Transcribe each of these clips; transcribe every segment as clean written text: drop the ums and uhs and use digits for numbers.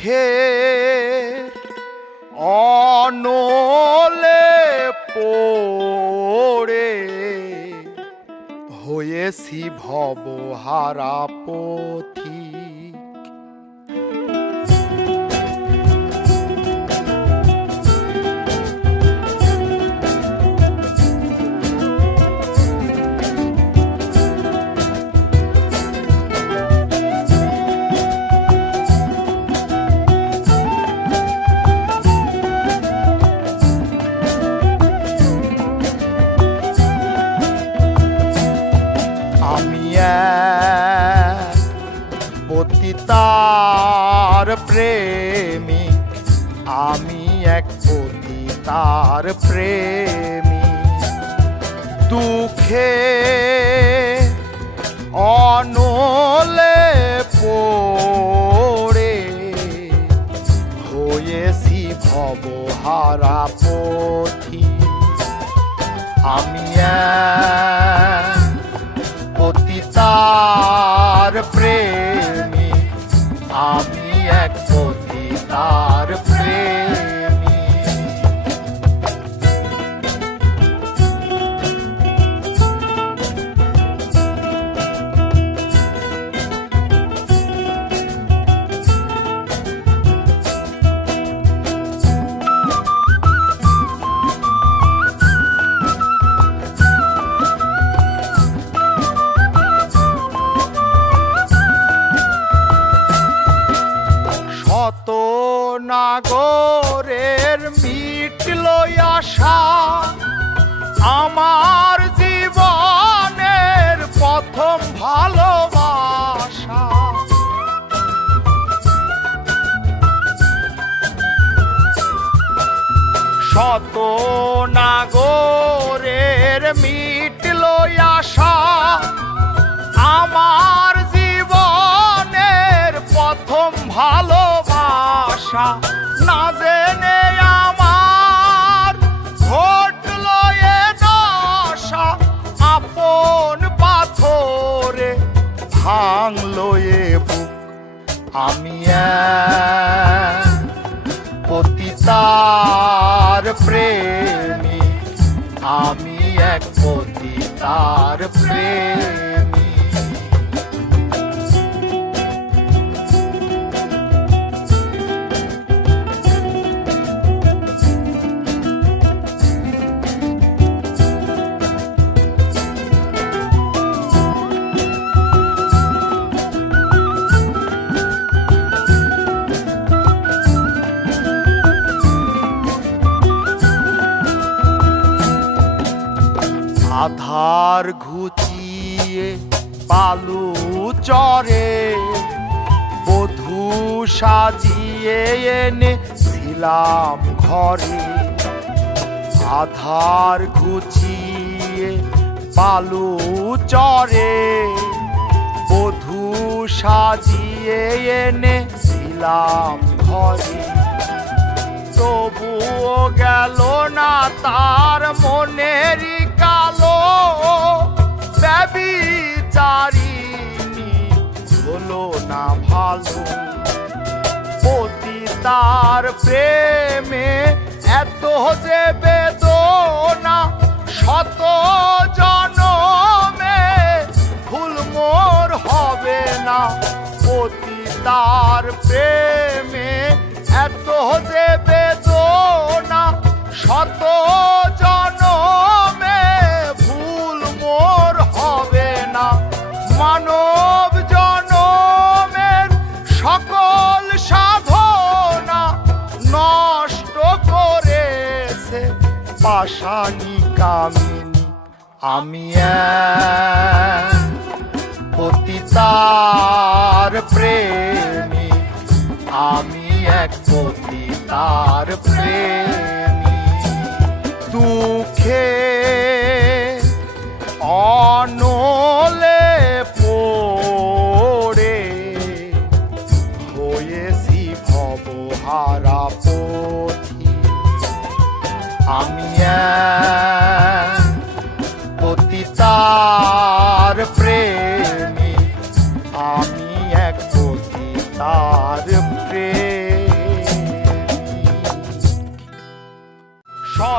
দুঃখের অনলে পড়ে হয়েছি ভবহারা পথিক। পতিতার প্রেমিক, আমি এক পতিতার প্রেমিক। দুঃখে অনলে পড়ে হয়েছি ভবহারা পথিক। আমি পতিতার প্রেমিক, আমি এক পতিতার প্রেমিক। নাগরের মিটল আশা, আমার জীবনের প্রথম ভালোবাসা। শত নাগরের মিটল আশা, আমার জীবনের প্রথম ভালোবাসা। না জেনে আমার ঘটল এ দশা, আপন পাথরে ভাঙলো এ বুক। আমি পতিতার প্রেমিক, আমি এক পতিতার প্রেমিক। আধার ঘুচিয়ে বালু চরে বধূ সাজিয়ে এনেছিলাম ঘরে। আধার ঘুচিয়ে বালু চরে বধূ সাজিয়ে এনেছিলাম ঘরে। তবুও গেল না তার মনেরই কালো, ব্যভিচারিণী হলো না ভালো। পতিতার প্রেমে এত যে বেদনা, শত জনমে ভুল মোর হবে না। পতিতার প্রেমে এত যে বেদনা, শত জনমে ভুল মোর হবে না। মানব জনমের সকল সাধনা নষ্ট করেছে পাষাণী কামিনী। আমি পতিতার প্রেমিক, আমি এক পতিতার প্রেমিক। দুঃখে অনলে পড়ে হয়েছি ভবহারা পথিক। আমি পতিতার প্রেমিক, আমি এক পতিতার প্রেমিক।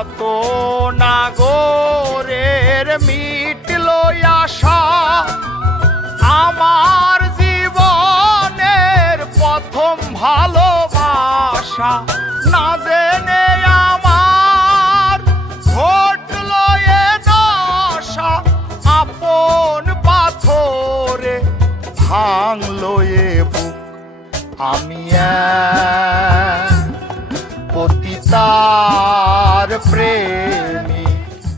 কত নাগরের মিটল আশা, আমার জীবনের প্রথম ভালোবাসা না জেনে আমার ঘটল এ দশা, আপন পাথরে ভাঙলো এ বুক। আমি এক পতিতার প্রেম